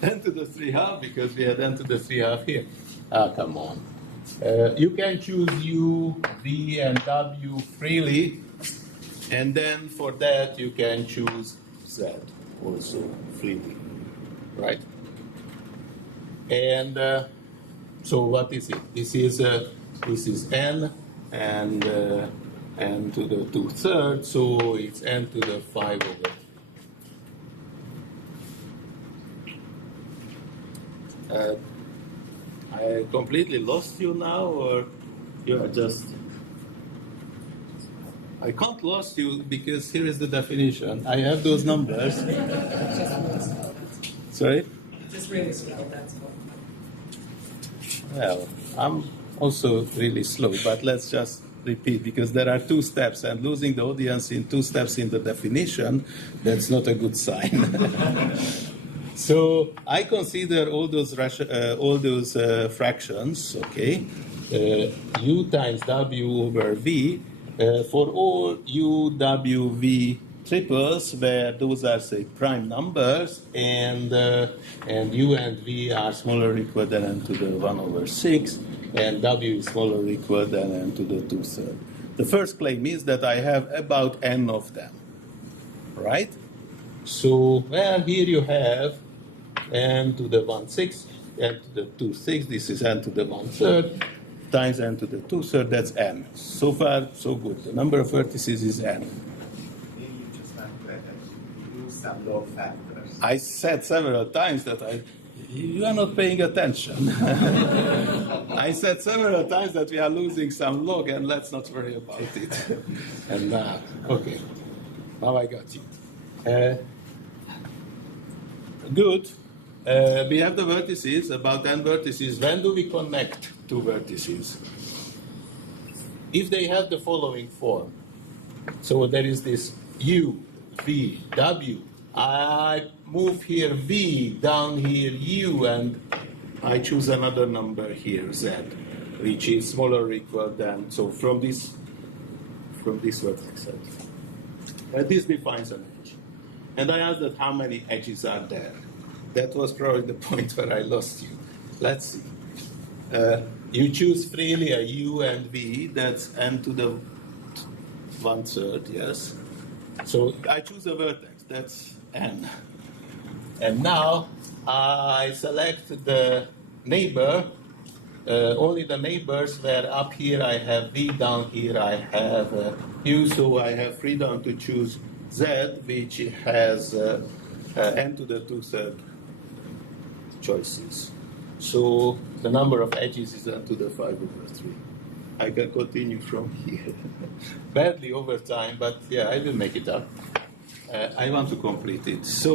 10 to the 3 half because we had 10 to the 3 half here. Ah, come on. You can choose U, V, and W freely, and then for that you can choose Z also freely, right? And so what is it? This is N and N to the 2/3, so it's N to the 5/3. I completely lost you now, or you are just... I can't lost you because here is the definition. I have those numbers. Just really slow, Sorry? just really slow, that's all. Well, I'm also really slow, but let's just repeat because there are 2 steps, and losing the audience in 2 steps in the definition, that's not a good sign. So I consider all those fractions, okay, u times w over v for all u, w, v triples, where those are, say, prime numbers, and u and v are smaller or equal than n to the 1/6, and w is smaller or equal than n to the 2/3. The first claim is that I have about n of them, right? So, well, here you have n to the 1/6, n to the 2/6, this is n to the 1/3, times n to the 2/3, that's n. So far, so good. The number of vertices is n. Maybe you just have to use some log factors. I said several times that you are not paying attention. I said several times that we are losing some log, and let's not worry about it. And okay, now I got you. Good. We have the vertices, about n vertices. When do we connect 2 vertices? If they have the following form. So there is this U, V, W. I move here V, down here U, and I choose another number here, Z, which is smaller or equal than, so from this vertex set. This defines an edge. And I asked that how many edges are there. That was probably the point where I lost you. Let's see. You choose freely a U and V, that's n to the 1/3, yes. So I choose a vertex, that's n. And now I select the neighbor, only the neighbors, where up here I have V, down here I have U, so I have freedom to choose Z, which has n to the 2/3 choices. So the number of edges is n to the 5/3. I can continue from here. Badly over time, but yeah, I will make it up. I want to complete it. So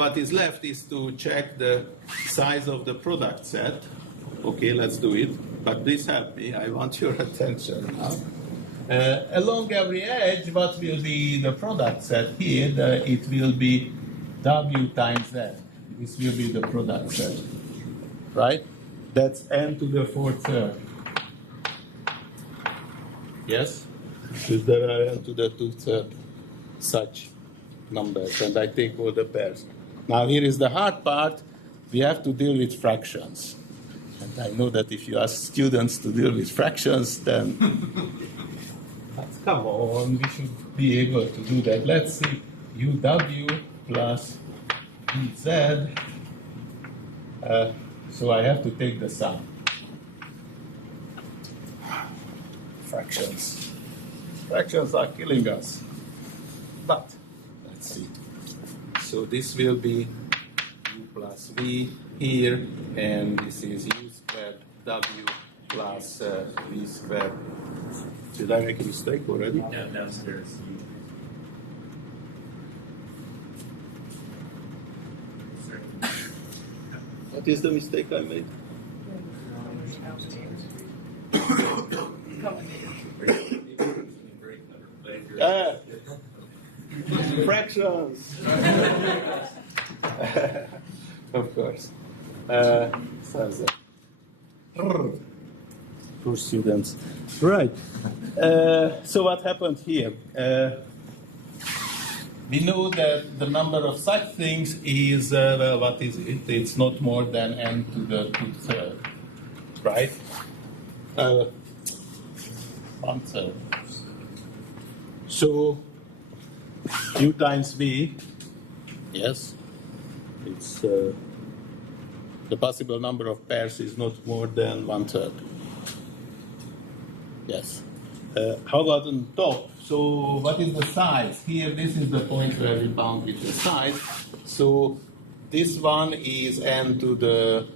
what is left is to check the size of the product set. Okay, let's do it. But please help me. I want your attention now. Along every edge, what will be the product set here? It will be W times Z. This will be the product set, right? That's n to the 4/3. Yes? Because there are n to the 2/3 such numbers, and I take all the pairs. Now here is the hard part. We have to deal with fractions. And I know that if you ask students to deal with fractions, then but come on, we should be able to do that. Let's see, UW plus BZ. So I have to take the sum. Fractions. Fractions are killing us. But, let's see. So this will be U plus V here, and this is U squared W plus V squared. Did I make a mistake already? No, downstairs. What is the mistake I made? Fractions. Of course. Poor students. Right. So what happened here? We know that the number of such things is, well, what is it? It's not more than n to the 2/3, right? 1/3. So u times v, yes, it's the possible number of pairs is not more than 1/3. Yes. How about on top? So what is the size? Here, this is the point where we bound with the size. So this one is n to the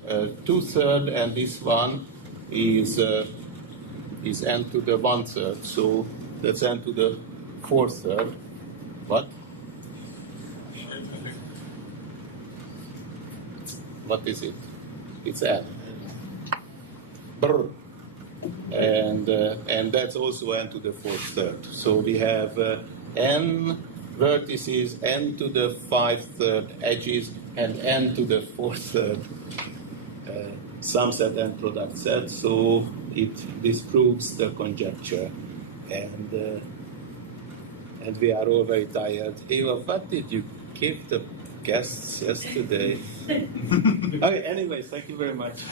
2/3, and this one is n to the 1/3. So that's n to the 4/3. What? What is it? It's n. Brr. And that's also n to the 4/3. So we have n vertices, n to the 5/3 edges, and n to the 4/3 sum set and product set. So it disproves the conjecture, and we are all very tired. Eva, what did you give the guests yesterday? Okay, anyways, thank you very much.